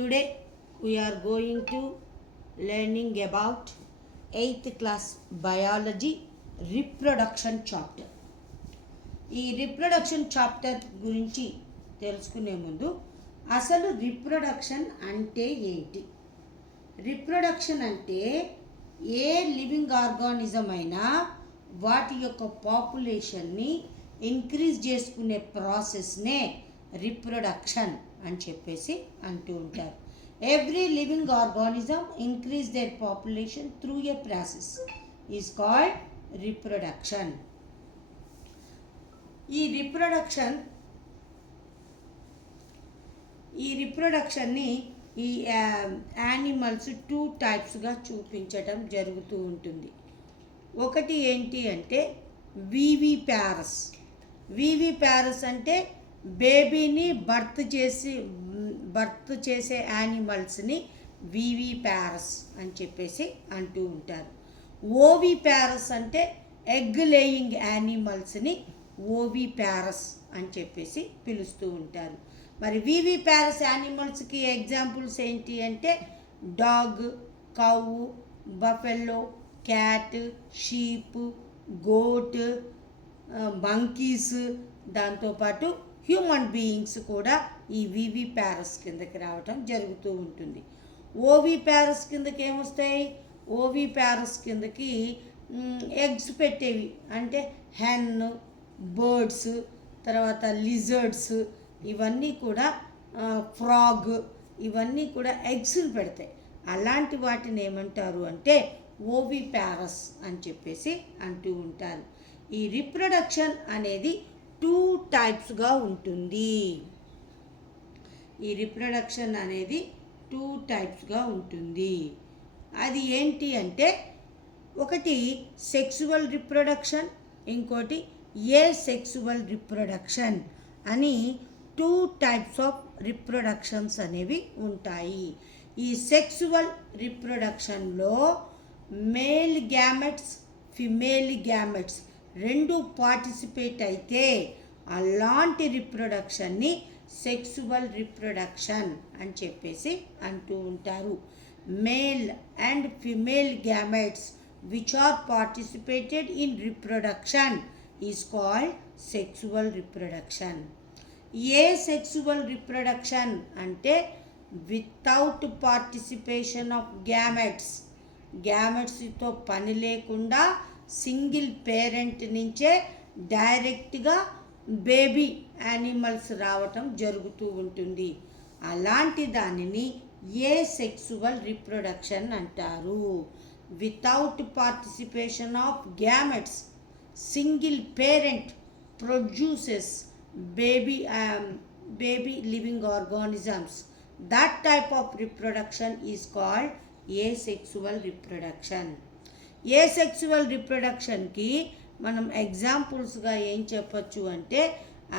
Today we are going to learning about 8th class biology reproduction chapter. ఈ reproduction chapter గురించి తెలుసుకునే ముందు అసలు రిప్రొడక్షన్ అంటే ఏంటి? రిప్రొడక్షన్ అంటే ఏ లివింగ్ ఆర్గానిజం అయినా వాటి యొక్క పాపులేషన్ని ఇంక్రీజ్ చేసుకునే ప్రాసెస్నే రిప్రొడక్షన్ అని చెప్పేసి అంటూ ఉంటారు. Every living organism increase there population through a process is called reproduction. ఈ రిప్రొడక్షన్ని ఈ యానిమల్స్ 2 టైప్స్గా చూపించటం జరుగుతూ ఉంటుంది. ఒకటి ఏంటి అంటే వివిపారస్. వివిపారస్ అంటే బేబీని బర్త్ చేసే యానిమల్స్ని వివిపారస్ అని చెప్పేసి అంటూ ఉంటారు. ఓవిపారస్ అంటే ఎగ్ లేయింగ్ యానిమల్స్ని ఓవిపారస్ అని చెప్పేసి పిలుస్తూ ఉంటారు. మరి వివిపారస్ యానిమల్స్కి ఎగ్జాంపుల్స్ ఏంటి అంటే dog, cow, buffalo, cat, sheep, goat, monkeys, దాంతోపాటు హ్యూమన్ బీయింగ్స్ కూడా ఈ వివిపారస్ కిందకి రావటం జరుగుతూ ఉంటుంది. ఓవిపారస్ కిందకి ఏమొస్తాయి? ఓవిపారస్ కిందకి ఎగ్స్ పెట్టేవి అంటే హెన్, బర్డ్స్, తర్వాత లిజర్డ్స్, ఇవన్నీ కూడా ఫ్రాగ్, ఇవన్నీ కూడా ఎగ్స్ని పెడతాయి. అలాంటి వాటిని ఏమంటారు అంటే ఓవిపారస్ అని చెప్పేసి అంటూ ఉంటారు. ఈ రిప్రొడక్షన్ అనేది 2 టైప్స్గా ఉంటుంది. ఈ రిప్రొడక్షన్ అనేది 2 టైప్స్గా ఉంటుంది. అది ఏంటి అంటే ఒకటి సెక్సువల్ రిప్రొడక్షన్, ఇంకోటి ఏ సెక్సువల్ రిప్రొడక్షన్ అని 2 టైప్స్ ఆఫ్ రిప్రొడక్షన్స్ అనేవి ఉంటాయి. ఈ సెక్సువల్ రిప్రొడక్షన్లో male gametes, female gametes 2 participate అయితే అలాంటి రిప్రొడక్షన్ని సెక్సువల్ రిప్రొడక్షన్ అని చెప్పేసి అంటూ ఉంటారు. Male and female gametes which are participated in reproduction is called sexual reproduction. Asexual reproduction అంటే without participation of gametesతో పని లేకుండా సింగిల్ పేరెంట్ నుంచే డైరెక్ట్గా బేబీ యానిమల్స్ రావటం జరుగుతూ ఉంటుంది. అలాంటి దానిని ఏసెక్సువల్ రిప్రొడక్షన్ అంటారు. Without participation of gametes, single parent produces baby living organisms. That type of reproduction is called asexual reproduction. Asexual reproduction ki మనం ఎగ్జాంపుల్స్గా ఏం చెప్పచ్చు అంటే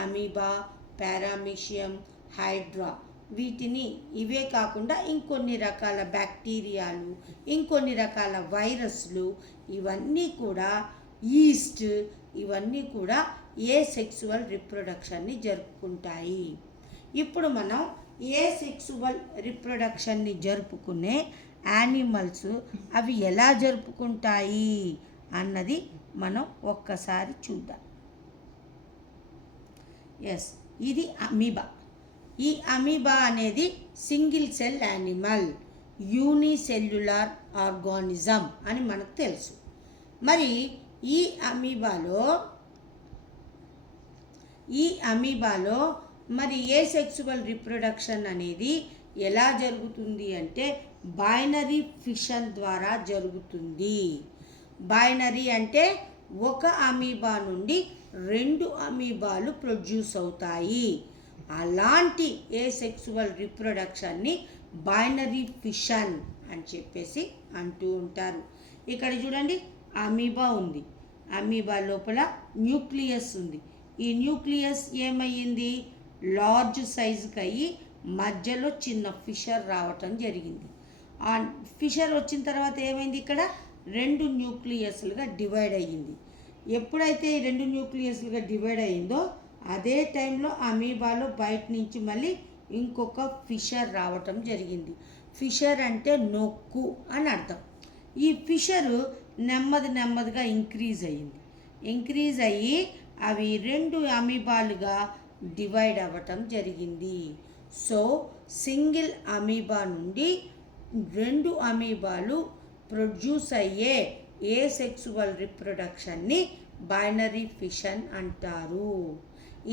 అమీబా, పారామీషియం, హైడ్రా, వీటిని ఇవే కాకుండా ఇంకొన్ని రకాల బ్యాక్టీరియాలు, ఇంకొన్ని రకాల వైరస్లు, ఇవన్నీ కూడా ఈస్ట్, ఇవన్నీ కూడా ఏ సెక్సువల్ రిప్రొడక్షన్ని జరుపుకుంటాయి. ఇప్పుడు మనం ఏ సెక్సువల్ రిప్రొడక్షన్ని జరుపుకునే యానిమల్స్ అవి ఎలా జరుపుకుంటాయి అన్నది మనం ఒక్కసారి చూద్దాం. ఇది అమీబా. ఈ అమీబా అనేది single cell animal, unicellular organism అని మనకు తెలుసు. మరి ఈ అమీబాలో మరి ఏ సెక్సువల్ రిప్రొడక్షన్ అనేది ఎలా జరుగుతుంది అంటే బైనరీ ఫిషన్ ద్వారా జరుగుతుంది. బైనరీ అంటే ఒక అమీబా నుండి 2 అమీబాలు ప్రొడ్యూస్ అవుతాయి. అలాంటి ఏ సెక్సువల్ రిప్రొడక్షన్ని బైనరీ ఫిషన్ అని చెప్పేసి అంటూ ఉంటారు. ఇక్కడ చూడండి, అమీబా ఉంది, అమీబా లోపల న్యూక్లియస్ ఉంది. ఈ న్యూక్లియస్ ఏమయ్యింది? లార్జ్ సైజుకి అయ్యి మధ్యలో చిన్న ఫిషర్ రావటం జరిగింది. ఆ ఫిషర్ వచ్చిన తర్వాత ఏమైంది? ఇక్కడ 2 న్యూక్లియస్లుగా డివైడ్ అయ్యింది. ఎప్పుడైతే 2 న్యూక్లియస్లుగా డివైడ్ అయ్యిందో అదే టైంలో అమీబాలో బయట నుంచి మళ్ళీ ఇంకొక ఫిషర్ రావటం జరిగింది. ఫిషర్ అంటే నొక్కు అని అర్థం. ఈ ఫిషరు నెమ్మదిగా ఇంక్రీజ్ అయ్యి అవి 2 అమీబాలుగా డివైడ్ అవ్వటం జరిగింది. సో సింగిల్ అమీబా నుండి 2 అమీబాలు ప్రొడ్యూస్ అయ్యే ఏసెక్సువల్ రిప్రొడక్షన్ని బైనరీ ఫిషన్ అంటారు.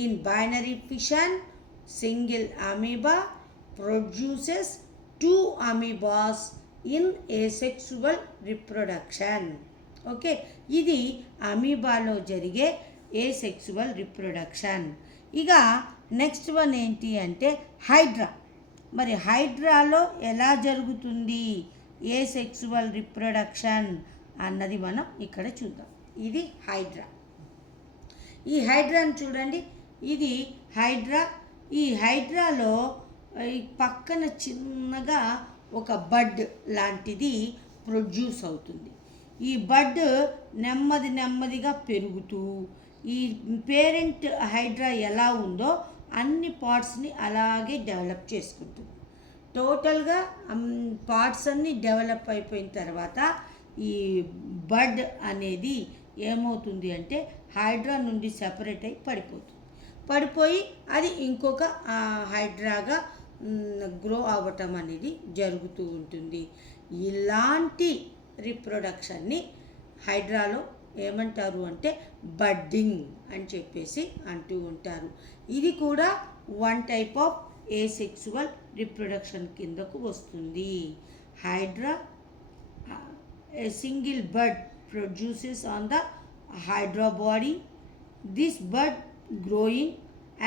In binary fission single amoeba produces 2 amoebas in asexual reproduction. Okay, ఇది అమీబాలో జరిగే ఏసెక్సువల్ రిప్రొడక్షన్. ఇక నెక్స్ట్ వన్ ఏంటి అంటే హైడ్రా. మరి హైడ్రాలో ఎలా జరుగుతుంది ఏసెక్సువల్ రిప్రొడక్షన్ అన్నది మనం ఇక్కడ చూద్దాం. ఇది హైడ్రా. ఈ హైడ్రాని చూడండి, ఇది హైడ్రా. ఈ హైడ్రాలో ఈ పక్కన చిన్నగా ఒక బడ్ లాంటిది ప్రొడ్యూస్ అవుతుంది. ఈ బడ్ నెమ్మదిగా పెరుగుతూ ఈ పేరెంట్ హైడ్రా ఎలా ఉందో అన్ని పార్ట్స్ని అలాగే డెవలప్ చేసుకుంటుంది. టోటల్గా పార్ట్స్ అన్నీ డెవలప్ అయిపోయిన తర్వాత ఈ బడ్ అనేది ఏమవుతుంది అంటే హైడ్రా నుండి సెపరేట్ అయి పడిపోయి అది ఇంకొక హైడ్రాగా గ్రో అవ్వటం అనేది జరుగుతూ ఉంటుంది. ఇలాంటి రిప్రొడక్షన్ని హైడ్రాలో ఏమంటారు అంటే బడ్డింగ్ అని చెప్పేసి అంటూ ఉంటారు. ఇది కూడా వన్ టైప్ ఆఫ్ ఏసెక్సువల్ రిప్రొడక్షన్ కిందకు వస్తుంది. Hydraa a single bud produces on the hydra body. This bud growing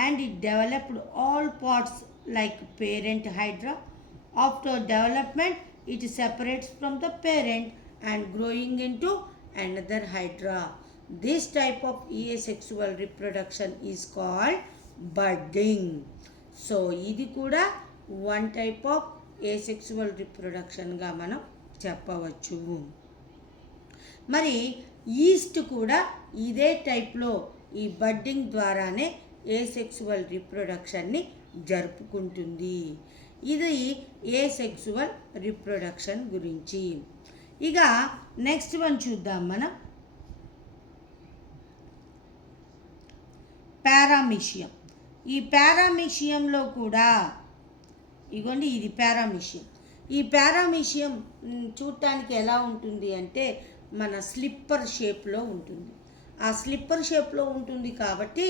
and it developed all parts like parent hydra. After development it separates from the parent and growing into another hydra. This type of asexual reproduction is called budding. So ఇది కూడా one type of ఏసెక్సువల్ రిప్రొడక్షన్గా మనం చెప్పవచ్చు. మరి east కూడా ఇదే టైప్లో ఈ budding ద్వారానే ఏసెక్సువల్ రిప్రొడక్షన్ని జరుపుకుంటుంది. ఇది ఏసెక్సువల్ రిప్రొడక్షన్ గురించి. ఇక నెక్స్ట్ వన్ చూద్దాం మనం. పారామీషియం. ఈ పారామీషియంలో కూడా ఇగోండి, ఇది పారామీషియం. ఈ పారామీషియం చూడటానికి ఎలా ఉంటుంది అంటే మన స్లిప్పర్ షేప్లో ఉంటుంది. ఆ స్లిప్పర్ షేప్లో ఉంటుంది కాబట్టి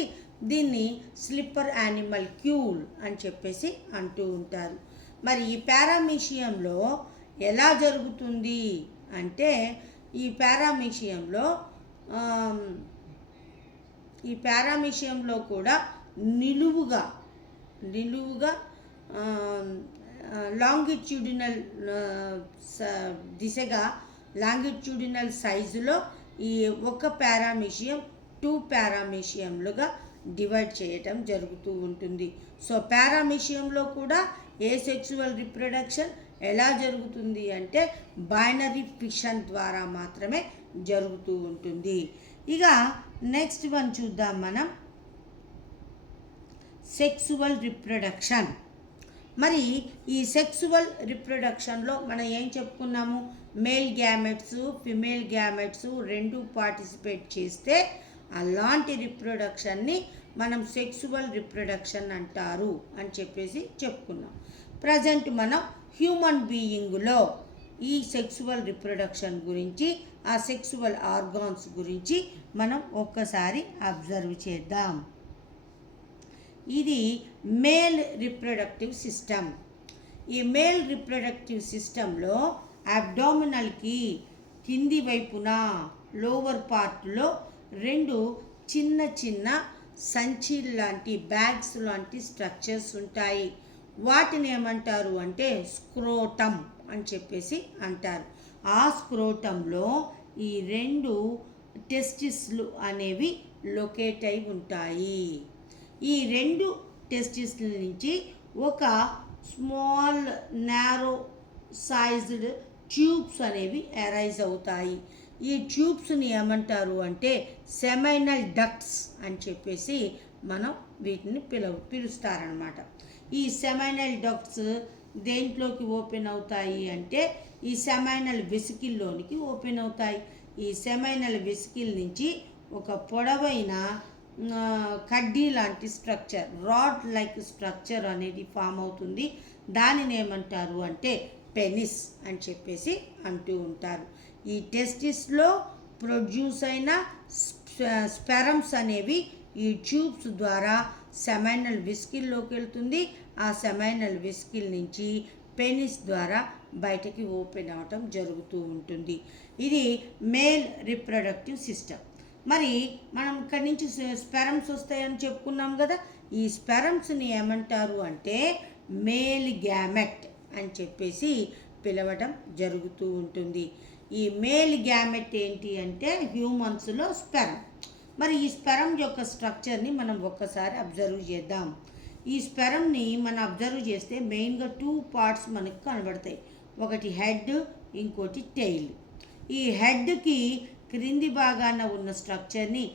దీన్ని స్లిప్పర్ యానిమల్ క్యూల్ అని చెప్పేసి అంటూ ఉంటారు. మరి ఈ పారామీషియంలో ఎలా జరుగుతుంది అంటే ఈ పారామీషియంలో కూడా నిలువుగా లాంగిట్యూడినల్ దిశగా లాంగిట్యూడినల్ సైజులో ఈ ఒక పారామీషియం 2 పారామీషియంలుగా డివైడ్ చేయటం జరుగుతూ ఉంటుంది. సో పారామీషియంలో కూడా ఏసెక్సువల్ రిప్రొడక్షన్ ఎలా జరుగుతుంది అంటే బైనరీ ఫిషన్ ద్వారా మాత్రమే జరుగుతూ ఉంటుంది. ఇక నెక్స్ట్ వన్ చూద్దాం మనం, సెక్సువల్ రిప్రొడక్షన్. మరి ఈ సెక్సువల్ రిప్రొడక్షన్లో మనం ఏం చెప్పుకున్నాము, మేల్ గ్యామెట్స్ ఫిమేల్ గ్యామెట్స్ రెండు పార్టిసిపేట్ చేస్తే అలాంటి రిప్రొడక్షన్ని మనం సెక్సువల్ రిప్రొడక్షన్ అంటారు అని చెప్పేసి చెప్పుకున్నాం. ప్రజెంట్ మనం హ్యూమన్ బీయింగ్లో ఈ సెక్సువల్ రిప్రొడక్షన్ గురించి, ఆ సెక్సువల్ ఆర్గాన్స్ గురించి మనం ఒక్కసారి అబ్జర్వ్ చేద్దాం. ఇది మేల్ రిప్రొడక్టివ్ సిస్టమ్. ఈ మేల్ రిప్రొడక్టివ్ సిస్టంలో అబ్డామినల్కి కింది వైపున లోవర్ పార్ట్లో 2 చిన్న సంచి లాంటి బ్యాగ్స్ లాంటి స్ట్రక్చర్స్ ఉంటాయి. వాటిని ఏమంటారు అంటే స్క్రోటమ్ అని చెప్పేసి అంటారు. ఆ స్క్రోటంలో ఈ 2 టెస్టిస్లు అనేవి లొకేట్ అయి ఉంటాయి. ఈ 2 టెస్టిస్ల నుంచి ఒక స్మాల్ నారో సైజ్డ్ ట్యూబ్స్ అనేవి అరైజ్ అవుతాయి. ఈ ట్యూబ్స్ని ఏమంటారు అంటే సెమైనల్ డక్ట్స్ అని చెప్పేసి మనం వీటిని పిలుస్తారనమాట. ఈ సెమైనల్ డక్ట్స్ దేంట్లోకి ఓపెన్ అవుతాయి అంటే ఈ సెమైనల్ వెసికిల్లోనికి ఓపెన్ అవుతాయి. ఈ సెమైనల్ వెసికిల్ నుంచి ఒక పొడవైన కడ్డీ లాంటి స్ట్రక్చర్, రాడ్ లైక్ స్ట్రక్చర్ అనేది ఫామ్ అవుతుంది. దానిని ఏమంటారు అంటే పెనిస్ అని చెప్పేసి అంటూ ఉంటారు. ఈ టెస్టిస్లో ప్రొడ్యూస్ అయిన స్పెరమ్స్ అనేవి ఈ ట్యూబ్స్ ద్వారా సెమైనల్ వెసికిల్లోకి వెళ్తుంది. ఆ సెమైనల్ వెసికిల్ నుంచి పెనిస్ ద్వారా బయటకి ఓపెన్ అవ్వటం జరుగుతూ ఉంటుంది. ఇది మేల్ రిప్రొడక్టివ్ సిస్టమ్. మరి మనం ఇక్కడి నుంచి స్పెరమ్స్ వస్తాయని చెప్పుకున్నాం కదా. ఈ స్పెరమ్స్ని ఏమంటారు అంటే మేల్ గ్యామెట్ అని చెప్పేసి పిలవటం జరుగుతూ ఉంటుంది. ఈ మేల్ గ్యామెట్ ఏంటి అంటే హ్యూమన్స్లో స్పెరమ్. మరి ఈ స్పెరమ్ యొక్క స్ట్రక్చర్ని మనం ఒక్కసారి అబ్జర్వ్ చేద్దాం. ఈ స్పెరమ్ని మనం అబ్జర్వ్ చేస్తే మెయిన్గా 2 పార్ట్స్ మనకు కనబడతాయి. ఒకటి హెడ్, ఇంకోటి టెయిల్. ఈ హెడ్కి క్రింది భాగాన ఉన్న స్ట్రక్చర్ని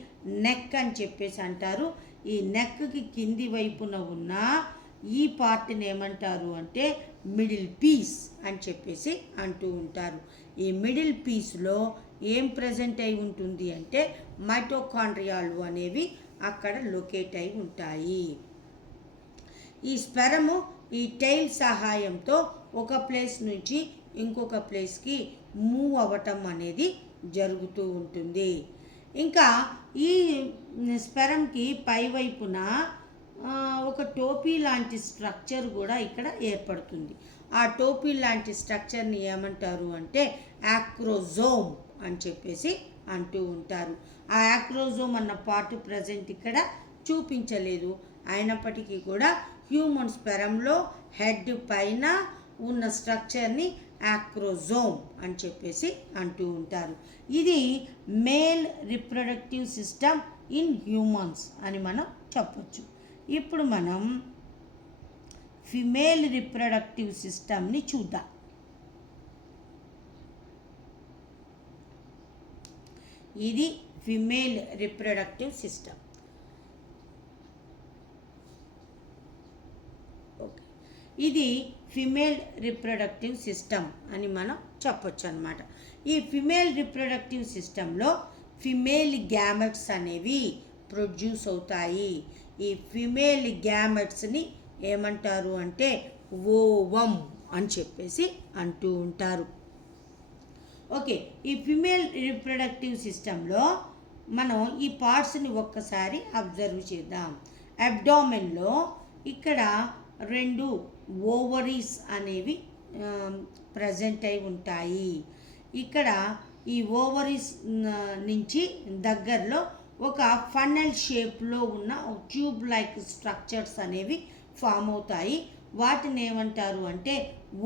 నెక్ అని చెప్పేసి అంటారు. ఈ నెక్కి కింది వైపున ఉన్న ఈ పార్ట్ని ఏమంటారు అంటే మిడిల్ పీస్ అని చెప్పేసి అంటూ ఉంటారు. ఈ మిడిల్ పీస్లో ఏం ప్రజెంట్ అయి ఉంటుంది అంటే మైటోకాండ్రియాలు అనేవి అక్కడ లొకేట్ అయి ఉంటాయి. ఈ స్పెరము ఈ టైల్ సహాయంతో ఒక ప్లేస్ నుంచి ఇంకొక ప్లేస్కి మూవ్ అవ్వటం అనేది జరుగుతూ ఉంటుంది. ఇంకా ఈ స్పెరంకి పైవైపున ఒక టోపీ లాంటి స్ట్రక్చర్ కూడా ఇక్కడ ఏర్పడుతుంది. ఆ టోపీ లాంటి స్ట్రక్చర్ని ఏమంటారు అంటే యాక్రోజోమ్ అని చెప్పేసి అంటూ ఉంటారు. ఆ యాక్రోజోమ్ అన్న పార్ట్ ప్రజెంట్ ఇక్కడ చూపించలేదు. అయినప్పటికీ కూడా హ్యూమన్ స్పెరంలో హెడ్ పైన ఉన్న స్ట్రక్చర్ని యాక్రోజోమ్ అని చెప్పేసి అంటూ ఉంటారు. ఇది male reproductive system in humans అని మనం చెప్పొచ్చు. ఇప్పుడు మనం ఫిమేల్ రిప్రొడక్టివ్ సిస్టమ్ని చూద్దాం. ఇది ఫిమేల్ రిప్రొడక్టివ్ సిస్టమ్. ఓకే, ఇది ఫిమేల్ రిప్రొడక్టివ్ సిస్టమ్ అని మనం చెప్పొచ్చు అన్నమాట. ఈ ఫిమేల్ రిప్రొడక్టివ్ సిస్టంలో ఫిమేల్ గ్యామెట్స్ అనేవి ప్రొడ్యూస్ అవుతాయి. ఈ ఫిమేల్ గ్యామెట్స్ని ఏమంటారు అంటే ఓవమ్ అని చెప్పేసి అంటూ ఉంటారు. ఓకే, ఈ ఫిమేల్ రిప్రొడక్టివ్ సిస్టంలో మనం ఈ పార్ట్స్ని ఒక్కసారి అబ్జర్వ్ చేద్దాం. అబ్డామెన్లో ఇక్కడ 2 ఓవరీస్ అనేవి ప్రజెంట్ అయి ఉంటాయి. ఇక్కడ ఈ ఓవరీస్ నుంచి దగ్గరలో ఒక ఫన్నెల్ షేప్లో ఉన్న ట్యూబ్ లైక్ స్ట్రక్చర్స్ అనేవి ఫామ్ అవుతాయి. వాటిని ఏమంటారు అంటే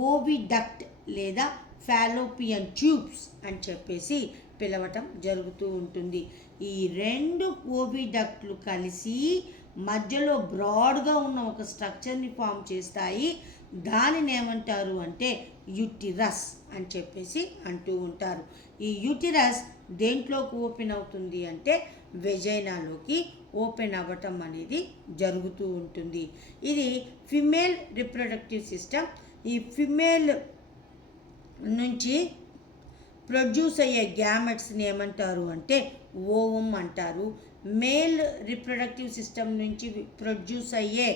ఓవిడక్ట్ లేదా ఫాలోపియన్ ట్యూబ్స్ అని చెప్పేసి పిలవటం జరుగుతూ ఉంటుంది. ఈ 2 ఓవిడక్ట్లు కలిసి మధ్యలో బ్రాడ్గా ఉన్న ఒక స్ట్రక్చర్ని ఫామ్ చేస్తాయి. దానిని ఏమంటారు అంటే యూటిరస్ అని చెప్పేసి అంటూ ఉంటారు. ఈ యూటిరస్ దేంట్లోకి ఓపెన్ అవుతుంది అంటే వెజైనాలోకి ఓపెన్ అవ్వటం అనేది జరుగుతూ ఉంటుంది. ఇది ఫిమేల్ రిప్రొడక్టివ్ సిస్టమ్. ఈ ఫిమేల్ నుంచి ప్రొడ్యూస్ అయ్యే గ్యామెట్స్ని ఏమంటారు అంటే ఓవమ్ అంటారు. మేల్ రిప్రొడక్టివ్ సిస్టమ్ నుంచి ప్రొడ్యూస్ అయ్యే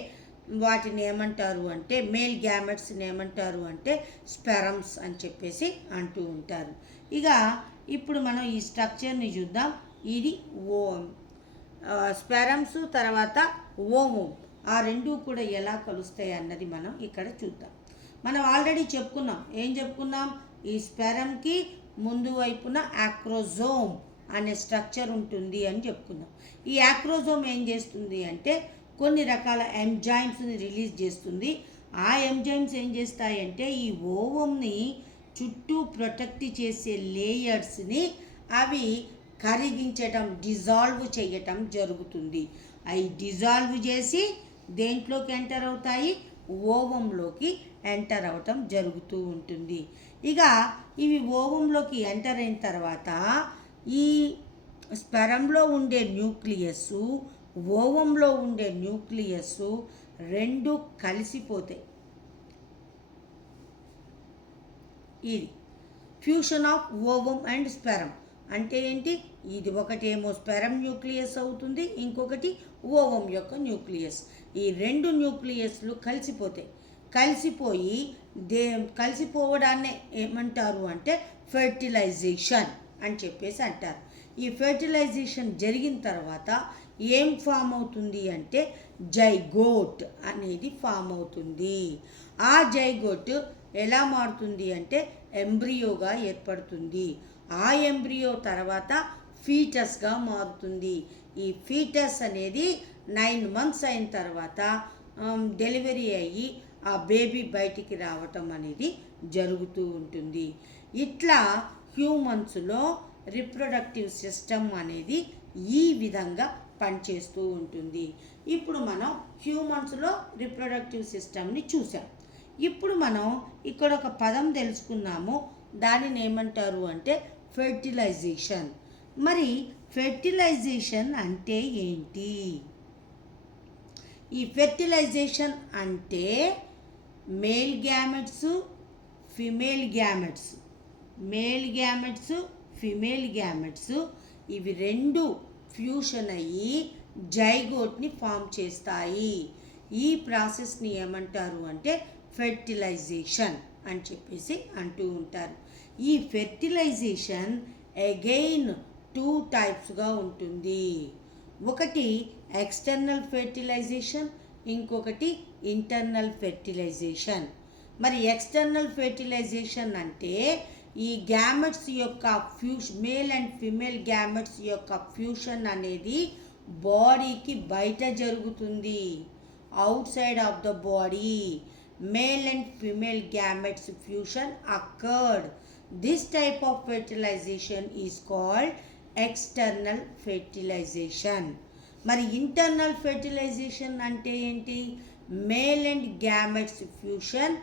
వాటిని ఏమంటారు అంటే మేల్ గ్యామెట్స్ని ఏమంటారు అంటే స్పెరమ్స్ అని చెప్పేసి అంటూ ఉంటారు. ఇక ఇప్పుడు మనం ఈ స్ట్రక్చర్ని చూద్దాం. ఇది స్పెరమ్స్ తర్వాత ఓవమ్, ఆ 2 కూడా ఎలా కలుస్తాయి అన్నది మనం ఇక్కడ చూద్దాం. మనం ఆల్రెడీ చెప్పుకున్నాం. ఏం చెప్పుకున్నాం? ఈ స్పెరమ్కి ముందు వైపున యాక్రోజోమ్ అనే స్ట్రక్చర్ ఉంటుంది అని చెప్పుకున్నాం. ఈ యాక్రోజోమ్ ఏం చేస్తుంది అంటే కొన్ని రకాల ఎంజైమ్స్ని రిలీజ్ చేస్తుంది. ఆ ఎంజైమ్స్ ఏం చేస్తాయంటే ఈ ఓవమ్ని చుట్టూ ప్రొటెక్ట్ చేసే లేయర్స్ని అవి కరిగించటం, డిజాల్వ్ చేయటం జరుగుతుంది. అవి డిజాల్వ్ చేసి దేంట్లోకి ఎంటర్ అవుతాయి? ఓవంలోకి ఎంటర్ అవటం జరుగుతూ ఉంటుంది. ఇక ఇవి ఓవంలోకి ఎంటర్ అయిన తర్వాత ఈ స్పెరంలో ఉండే న్యూక్లియస్, ఓవంలో ఉండే న్యూక్లియస్ రెండు కలిసిపోతాయి. ఇది ఫ్యూషన్ ఆఫ్ ఓవం అండ్ స్పెరమ్ అంటే ఏంటి? ఇది ఒకటేమో స్పెరమ్ న్యూక్లియస్ అవుతుంది, ఇంకొకటి ఓవం యొక్క న్యూక్లియస్. ఈ రెండు న్యూక్లియస్లు కలిసిపోతాయి. కలిసిపోయి కలిసిపోవడాన్నే ఏమంటారు అంటే ఫెర్టిలైజేషన్ అని చెప్పేసి అంటారు. ఈ ఫెర్టిలైజేషన్ జరిగిన తర్వాత ఏం ఫామ్ అవుతుంది అంటే జైగోట్ అనేది ఫామ్ అవుతుంది. ఆ జైగోట్ ఎలా మారుతుంది అంటే ఎంబ్రియోగా ఏర్పడుతుంది. ఆ ఎంబ్రియో తర్వాత ఫీటస్గా మారుతుంది. ఈ ఫీటస్ అనేది 9 months అయిన తర్వాత డెలివరీ అయ్యి ఆ బేబీ బయటికి రావటం అనేది జరుగుతూ ఉంటుంది. ఇట్లా హ్యూమన్స్లో రిప్రొడక్టివ్ సిస్టమ్ అనేది ఈ విధంగా పనిచేస్తూ ఉంటుంది. ఇప్పుడు మనం హ్యూమన్స్లో రిప్రొడక్టివ్ సిస్టమ్ని చూసాం. ఇప్పుడు మనం ఇక్కడ ఒక పదం తెలుసుకున్నాము. దానిని ఏమంటారు అంటే ఫెర్టిలైజేషన్. మరి ఫెర్టిలైజేషన్ అంటే ఏంటి? ఈ ఫెర్టిలైజేషన్ అంటే male gametes, female gametes, male gametes, female gametes ఇవి రెండు ఫ్యూషన్ అయ్యి జైగోట్ని ఫామ్ చేస్తాయి. ఈ ప్రాసెస్ని ఏమంటారు అంటే ఫెర్టిలైజేషన్ అని చెప్పేసి అంటూ ఉంటారు. ఈ ఫెర్టిలైజేషన్ అగైన్ 2 టైప్స్గా ఉంటుంది. ఒకటి ఎక్స్టర్నల్ ఫెర్టిలైజేషన్, ఇంకొకటి ఇంటర్నల్ ఫెర్టిలైజేషన్. మరి ఎక్స్టర్నల్ ఫెర్టిలైజేషన్ అంటే ఈ గ్యామెట్స్ యొక్క మేల్ అండ్ ఫిమేల్ గ్యామెట్స్ యొక్క ఫ్యూషన్ అనేది బాడీకి బయట జరుగుతుంది, out side of the body. Male and female gametes fusion occurred. This type of fertilization is called external fertilization. మరి ఇంటర్నల్ ఫెర్టిలైజేషన్ అంటే ఏంటి? Male and gametes fusion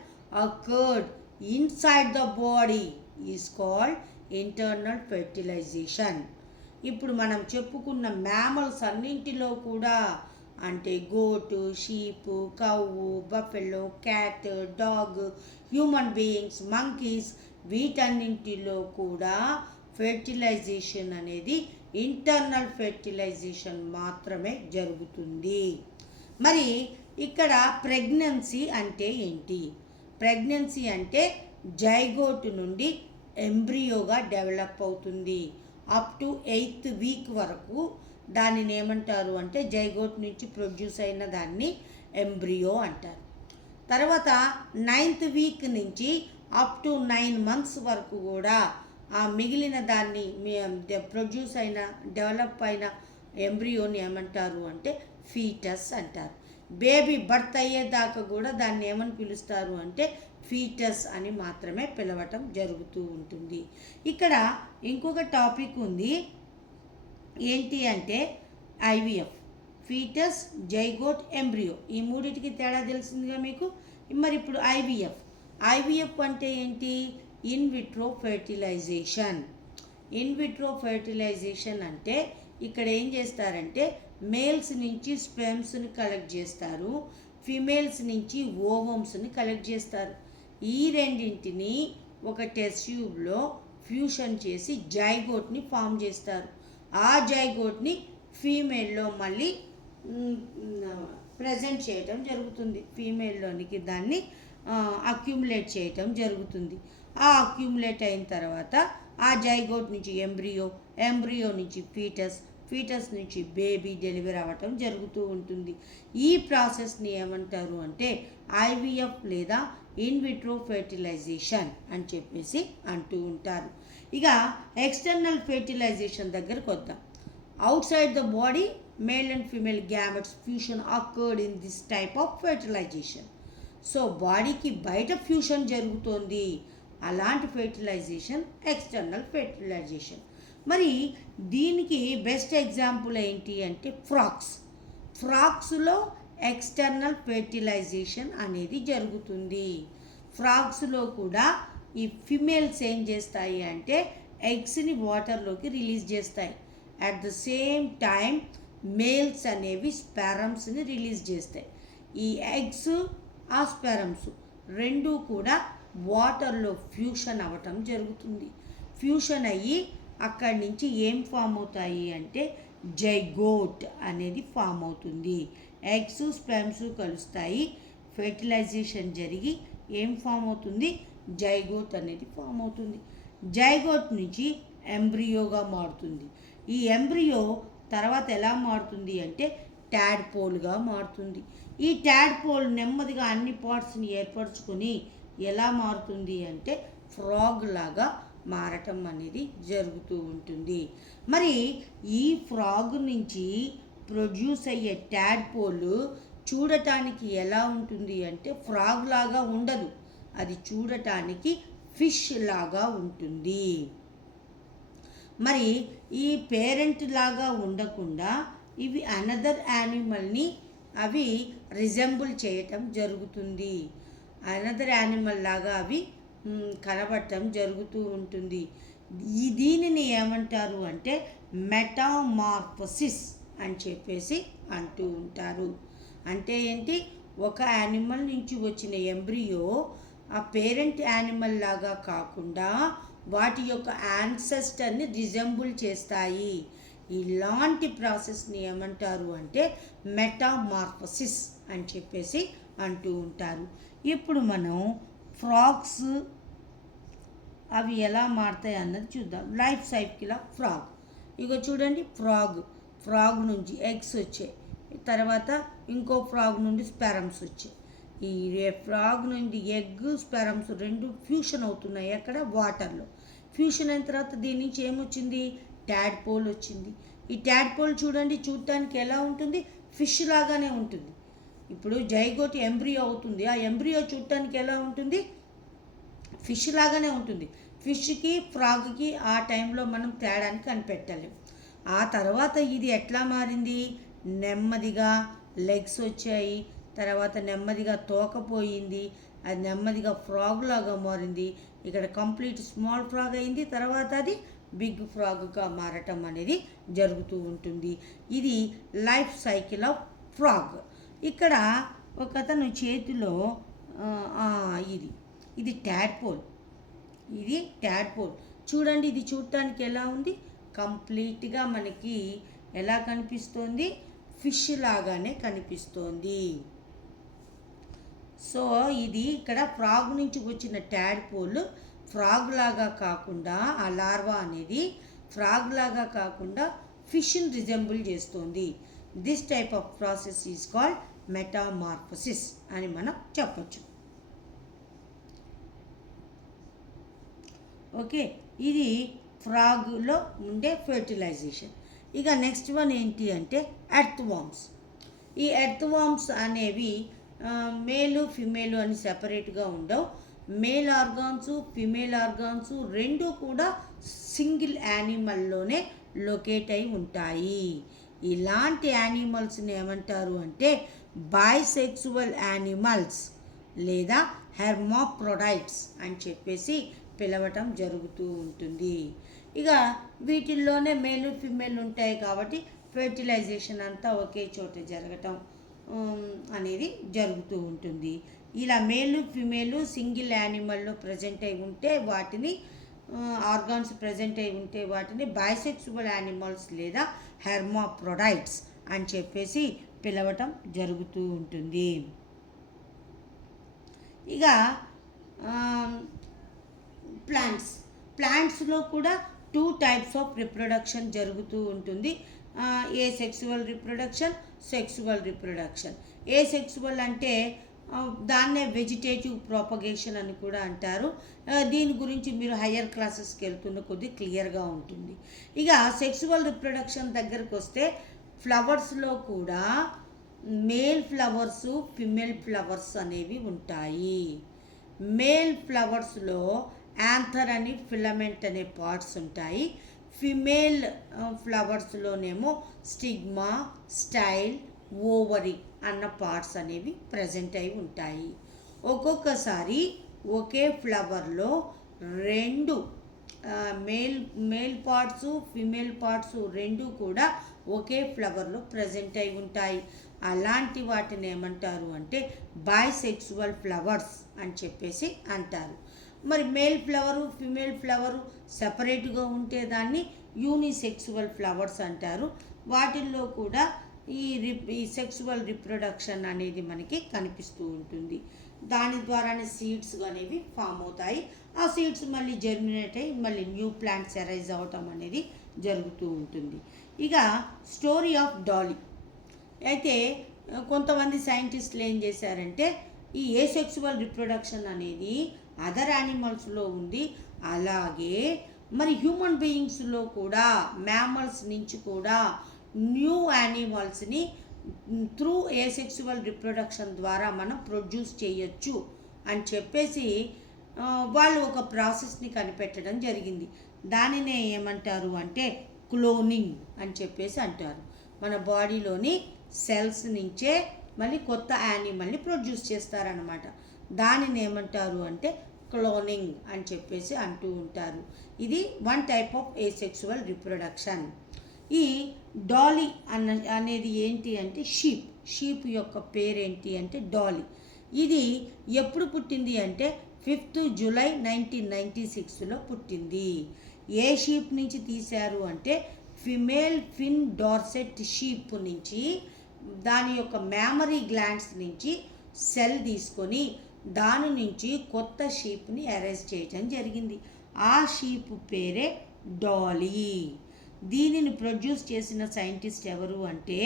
occurred inside the body is called internal fertilization. ఇప్పుడు మనం చెప్పుకున్న mammals అన్నింటిలో కూడా అంటే goat, sheep, cow, buffalo, cat, dog, human beings, monkeys వీటన్నింటిలో కూడా ఫెర్టిలైజేషన్ అనేది ఇంటర్నల్ ఫెర్టిలైజేషన్ మాత్రమే జరుగుతుంది. మరి ఇక్కడ ప్రెగ్నెన్సీ అంటే ఏంటి? ప్రెగ్నెన్సీ అంటే జైగోట్ నుండి ఎంబ్రియోగా డెవలప్ అవుతుంది. అప్ టు 8th week వరకు దానిని ఏమంటారు అంటే జైగోట్ నుంచి ప్రొడ్యూస్ అయిన దాన్ని ఎంబ్రియో అంటారు. తర్వాత 9th week నుంచి అప్ టు 9 months వరకు కూడా ఆ మిగిలిన దాన్ని ప్రొడ్యూస్ అయిన డెవలప్ అయిన ఎంబ్రియోని ఏమంటారు అంటే ఫీటస్ అంటారు. బేబీ బర్త్ అయ్యేదాకా కూడా దాన్ని ఏమని పిలుస్తారు అంటే ఫీటస్ అని మాత్రమే పిలవటం జరుగుతూ ఉంటుంది. ఇక్కడ ఇంకొక టాపిక్ ఉంది. ఏంటి అంటే ఐవిఎఫ్, ఫీటస్, జైగోట్, ఎంబ్రియో. ఈ మూడింటికి తేడా తెలిసిందిగా మీకు. మరి ఇప్పుడు ఐవిఎఫ్ అంటే ఏంటి? In vitro fertilisation. In vitro fertilisation అంటే ఇక్కడ ఏం చేస్తారంటే మేల్స్ నుంచి స్పెర్మ్స్ని కలెక్ట్ చేస్తారు, ఫిమేల్స్ నుంచి ఓవమ్స్ని కలెక్ట్ చేస్తారు. ఈ రెండింటిని ఒక టెస్ట్ ట్యూబ్లో ఫ్యూషన్ చేసి జైగోట్ని ఫామ్ చేస్తారు. ఆ జైగోట్ని ఫీమేల్లో మళ్ళీ ప్రజెంట్ చేయటం జరుగుతుంది. ఫీమేల్లోనికి దాన్ని అక్యుములేట్ చేయటం జరుగుతుంది. ఆ అక్యుములేట్ అయిన తర్వాత ఆ జైగోట్ నుంచి ఎంబ్రియో నుంచి ఫీటస్ నుంచి బేబీ డెలివరీ అవ్వటం జరుగుతూ ఉంటుంది. ఈ ప్రాసెస్ని ఏమంటారు అంటే ఐవిఎఫ్ లేదా ఇన్ విట్రో ఫెర్టిలైజేషన్ అని చెప్పేసి అంటూ ఉంటారు. ఇక ఎక్స్టర్నల్ ఫెర్టిలైజేషన్ దగ్గరకు వద్దాం. Out side the body male and female gametes fusion occurred in this type of fertilisation. So బాడీకి బయట ఫ్యూషన్ జరుగుతోంది, అలాంటి ఫెర్టిలైజేషన్ ఎక్స్టర్నల్ ఫెర్టిలైజేషన్. మరి దీనికి బెస్ట్ ఎగ్జాంపుల్ ఏంటి అంటే ఫ్రాక్స్లో ఎక్స్టర్నల్ ఫెర్టిలైజేషన్ అనేది జరుగుతుంది. ఫ్రాగ్స్లో కూడా ఈ ఫిమేల్స్ ఏం చేస్తాయి అంటే ఎగ్స్ని వాటర్లోకి రిలీజ్ చేస్తాయి. At the same time males అనేవి స్పెరమ్స్ని రిలీజ్ చేస్తాయి. ఈ ఎగ్స్ ఆ స్పెరమ్స్ రెండు కూడా వాటర్లో ఫ్యూషన్ అవ్వటం జరుగుతుంది. ఫ్యూషన్ అయ్యి అక్కడి నుంచి ఏం ఫామ్ అవుతాయి అంటే జైగోట్ అనేది ఫామ్ అవుతుంది. ఎగ్స్ స్పెర్మ్స్ కలుస్తాయి, ఫెర్టిలైజేషన్ జరిగి ఏం ఫామ్ అవుతుంది, జైగోట్ అనేది ఫామ్ అవుతుంది. జైగోట్ నుంచి ఎంబ్రియోగా మారుతుంది. ఈ ఎంబ్రియో తర్వాత ఎలా మారుతుంది అంటే ట్యాడ్పోల్గా మారుతుంది. ఈ ట్యాడ్పోల్ నెమ్మదిగా అన్ని పార్ట్స్ని ఏర్పరచుకొని ఎలా మారుతుంది అంటే ఫ్రాగ్ లాగా మారటం అనేది జరుగుతూ ఉంటుంది. మరి ఈ ఫ్రాగ్ నుంచి ప్రొడ్యూస్ అయ్యే ట్యాడ్పోల్ చూడటానికి ఎలా ఉంటుంది అంటే ఫ్రాగ్ లాగా ఉండదు, అది చూడటానికి ఫిష్ లాగా ఉంటుంది. మరి ఈ పేరెంట్ లాగా ఉండకుండా ఇవి అనదర్ యానిమల్ని అవి రిజెంబుల్ చేయటం జరుగుతుంది. అనదర్ యానిమల్ లాగా అవి కనబడటం జరుగుతూ ఉంటుంది. దీనిని ఏమంటారు అంటే మెటామార్ఫోసిస్ అని చెప్పేసి అంటూ ఉంటారు. అంటే ఏంటి, ఒక యానిమల్ నుంచి వచ్చిన ఎంబ్రియో ఆ పేరెంట్ యానిమల్ లాగా కాకుండా వాటి యొక్క యాన్సెస్టర్ని రిజెంబుల్ చేస్తాయి. ఇలాంటి ప్రాసెస్ని ఏమంటారు అంటే మెటామార్ఫోసిస్ అని చెప్పేసి అంటూ ఉంటారు. ఇప్పుడు మనం ఫ్రాగ్స్ అవి ఎలా మారుతాయి అన్నది చూద్దాం. Life cycle of frog. ఇగో చూడండి, ఫ్రాగ్ నుంచి ఎగ్స్ వచ్చాయి, తర్వాత ఇంకో ఫ్రాగ్ నుండి స్పెరమ్స్ వచ్చాయి. ఈ ఫ్రాగ్ నుండి ఎగ్ స్పెరమ్స్ రెండు ఫ్యూషన్ అవుతున్నాయి. అక్కడ వాటర్లో ఫ్యూషన్ అయిన తర్వాత దీని నుంచి ఏమొచ్చింది, ట్యాడ్పోల్ వచ్చింది. ఈ ట్యాడ్పోల్ చూడండి, చూడటానికి ఎలా ఉంటుంది, ఫిష్ లాగానే ఉంటుంది. ఇప్పుడు జైగోట్ ఎంబ్రియో అవుతుంది, ఆ ఎంబ్రియో చూడటానికి ఎలా ఉంటుంది, ఫిష్ లాగానే ఉంటుంది. ఫిష్కి ఫ్రాగ్కి ఆ టైంలో మనం తేడాన్ని కనిపెట్టలేం. ఆ తర్వాత ఇది ఎట్లా మారింది, నెమ్మదిగా లెగ్స్ వచ్చాయి, తర్వాత నెమ్మదిగా తోకపోయింది, అది నెమ్మదిగా ఫ్రాగ్ లాగా మారింది. ఇక్కడ కంప్లీట్ స్మాల్ ఫ్రాగ్ అయింది, తర్వాత అది బిగ్ ఫ్రాగ్గా మారటం అనేది జరుగుతూ ఉంటుంది. ఇది లైఫ్ సైకిల్ ఆఫ్ ఫ్రాగ్. ఇక్కడ ఒక అతను చేతిలో ఇది ట్యాడ్పోల్, ఇది ట్యాడ్పోల్ చూడండి. ఇది చూడటానికి ఎలా ఉంది, కంప్లీట్గా మనకి ఎలా కనిపిస్తోంది, ఫిష్ లాగానే కనిపిస్తోంది. సో ఇది ఇక్కడ ఫ్రాగ్ నుంచి వచ్చిన ట్యాడ్పోల్ ఫ్రాగ్ లాగా కాకుండా, ఆ లార్వా అనేది ఫ్రాగ్ లాగా కాకుండా ఫిష్ని రిజెంబుల్ చేస్తుంది. This type of process is called metamorphosis అని మనం చెప్పచ్చు. ఓకే, ఇది ఫ్రాగ్లో ఉండే ఫెర్టిలైజేషన్. ఇక నెక్స్ట్ వన్ ఏంటి అంటే ఎర్త్ వామ్స్. ఈ ఎర్త్ వామ్స్ అనేవి మేలు ఫిమేలు అని సెపరేట్గా ఉండవు. మేల్ ఆర్గాన్స్ ఫిమేల్ ఆర్గాన్స్ రెండు కూడా సింగిల్ యానిమల్లోనే లొకేట్ అయి ఉంటాయి. ఇలాంటి యానిమల్స్ని ఏమంటారు అంటే బైసెక్సువల్ యానిమల్స్ లేదా హెర్మాఫ్రోడైట్స్ అని చెప్పేసి పిలవటం జరుగుతూ ఉంటుంది. ఇక వీటిల్లోనే మేలు ఫిమేల్ ఉంటాయి కాబట్టి ఫెర్టిలైజేషన్ అంతా ఒకే చోట జరగటం అనేది జరుగుతూ ఉంటుంది. ఇలా మేలు ఫిమేలు సింగిల్ యానిమల్లో ప్రజెంట్ అయి ఉంటే వాటిని ఆర్గాన్స్ ప్రజెంట్ అయి ఉంటే వాటిని బైసెక్సువల్ యానిమల్స్ లేదా హెర్మాఫ్రోడైట్స్ అని చెప్పేసి పిలవటం జరుగుతూ ఉంటుంది. ఇక ప్లాంట్స్లో కూడా 2 టైప్స్ ఆఫ్ రిప్రొడక్షన్ జరుగుతూ ఉంటుంది. ఏ సెక్సువల్ రిప్రొడక్షన్, సెక్సువల్ రిప్రొడక్షన్. ఏ సెక్సువల్ అంటే దాన్నే వెజిటేటివ్ ప్రాపగేషన్ అని కూడా అంటారు. దీని గురించి మీరు హయ్యర్ క్లాసెస్కి వెళ్తున్న కొద్దీ క్లియర్గా ఉంటుంది. ఇక సెక్సువల్ రిప్రొడక్షన్ దగ్గరకు వస్తే ఫ్లవర్స్లో కూడా మేల్ ఫ్లవర్స్ ఫిమేల్ ఫ్లవర్స్ అనేవి ఉంటాయి. మేల్ ఫ్లవర్స్లో యాంథర్ అని ఫిలమెంట్ అనే పార్ట్స్ ఉంటాయి. ఫిమేల్ ఫ్లవర్స్లోనేమో స్టిగ్మా, స్టైల్, ఓవరీ అన్న పార్ట్స్ అనేవి ప్రజెంట్ అయి ఉంటాయి. ఒక్కొక్కసారి ఒకే ఫ్లవర్లో రెండు మేల్ పార్ట్స్ ఫిమేల్ పార్ట్స్ రెండు కూడా ఒకే ఫ్లవర్లో ప్రజెంట్ అయి ఉంటాయి. అలాంటి వాటిని ఏమంటారు అంటే బైసెక్సువల్ ఫ్లవర్స్ అని చెప్పేసి అంటారు. మరి మేల్ ఫ్లవరు ఫిమేల్ ఫ్లవరు సపరేట్గా ఉంటే దాన్ని యూనిసెక్సువల్ ఫ్లవర్స్ అంటారు. వాటిల్లో కూడా ఈ సెక్సువల్ రిప్రొడక్షన్ అనేది మనకి కనిపిస్తూ ఉంటుంది. దాని ద్వారానే సీడ్స్ అనేవి ఫామ్ అవుతాయి. ఆ సీడ్స్ మళ్ళీ జర్మినేట్ అయ్యి మళ్ళీ న్యూ ప్లాంట్స్ అరైజ్ అవటం అనేది జరుగుతూ ఉంటుంది. ఇక స్టోరీ ఆఫ్ డాలీ అయితే కొంతమంది సైంటిస్టులు ఏం చేశారంటే ఈ ఏసెక్సువల్ రిప్రొడక్షన్ అనేది అదర్ యానిమల్స్లో ఉంది, అలాగే మరి హ్యూమన్ బీయింగ్స్లో కూడా మ్యామల్స్ నుంచి కూడా న్యూ యానిమల్స్ని త్రూ ఏసెక్సువల్ రిప్రొడక్షన్ ద్వారా మనం ప్రొడ్యూస్ చేయొచ్చు అని చెప్పేసి వాళ్ళు ఒక ప్రాసెస్ని కనిపెట్టడం జరిగింది. దానినే ఏమంటారు అంటే క్లోనింగ్ అని చెప్పేసి అంటారు. మన బాడీలోని సెల్స్ నుంచే మళ్ళీ కొత్త యానిమల్ని ప్రొడ్యూస్ చేస్తారనమాట. దానిని ఏమంటారు అంటే క్లోనింగ్ అని చెప్పేసి అంటూ ఉంటారు. ఇది వన్ టైప్ ఆఫ్ ఏసెక్సువల్ రిప్రొడక్షన్. ఈ డాలీ అనేది ఏంటి అంటే షీప్ యొక్క పేరేంటి అంటే డాలీ. ఇది ఎప్పుడు పుట్టింది అంటే 5th జూలై 1996లో పుట్టింది. ఏ షీప్ నుంచి తీశారు అంటే ఫిమేల్ ఫిన్ డార్సెట్ షీప్ నుంచి, దాని యొక్క మ్యామరీ గ్లాండ్స్ నుంచి సెల్ తీసుకొని దాని నుంచి కొత్త షీప్ని అరేంజ్ చేయటం జరిగింది. ఆ షీప్ పేరే డాలీ. దీనిని ప్రొడ్యూస్ చేసిన సైంటిస్ట్ ఎవరు అంటే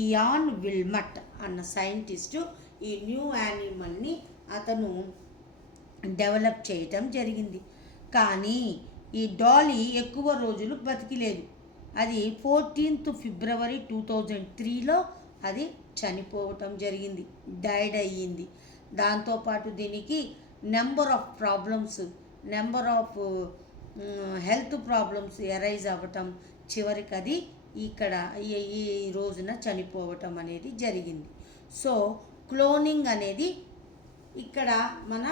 ఇయాన్ విల్మట్ అన్న సైంటిస్టు ఈ న్యూ యానిమల్ని అతను డెవలప్ చేయటం జరిగింది. కానీ ఈ డాలీ ఎక్కువ రోజులు బతికిలేదు. అది 14th ఫిబ్రవరి 2003లో అది చనిపోవటం జరిగింది, డైడ్ అయ్యింది. దాంతోపాటు దీనికి number of health problems arise అవ్వటం, చివరికి అది ఇక్కడ ఈ రోజున చనిపోవటం అనేది జరిగింది. సో క్లోనింగ్ అనేది ఇక్కడ మన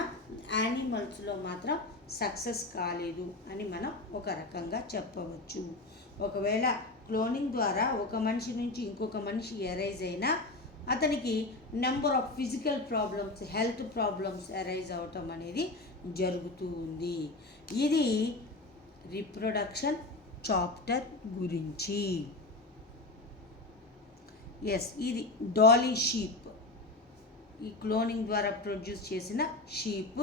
యానిమల్స్లో మాత్రం సక్సెస్ కాలేదు అని మనం ఒక రకంగా చెప్పవచ్చు. ఒకవేళ క్లోనింగ్ ద్వారా ఒక మనిషి నుంచి ఇంకొక మనిషి ఎరైజ్ అయినా అతనికి number of physical problems, health problems arise అవటం అనేది జరుగుతూ ఉంది. ఇది రిప్రొడక్షన్ చాప్టర్ గురించి. ఇది డాలీ షీప్, ఈ క్లోనింగ్ ద్వారా ప్రొడ్యూస్ చేసిన షీప్.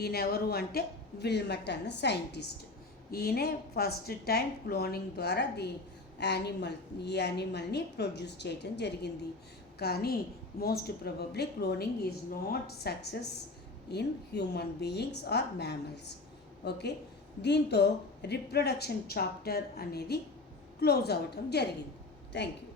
ఈయన ఎవరు అంటే విల్మట్ అన్న సైంటిస్ట్. ఈయనే ఫస్ట్ టైం క్లోనింగ్ ద్వారా ఈ యానిమల్ని ప్రొడ్యూస్ చేయటం జరిగింది. కానీ most probably cloning is not success in human beings or mammals. Okay, దీంతో రిప్రొడక్షన్ చాప్టర్ అనేది క్లోజ్ అవ్వటం జరిగింది. Thank you.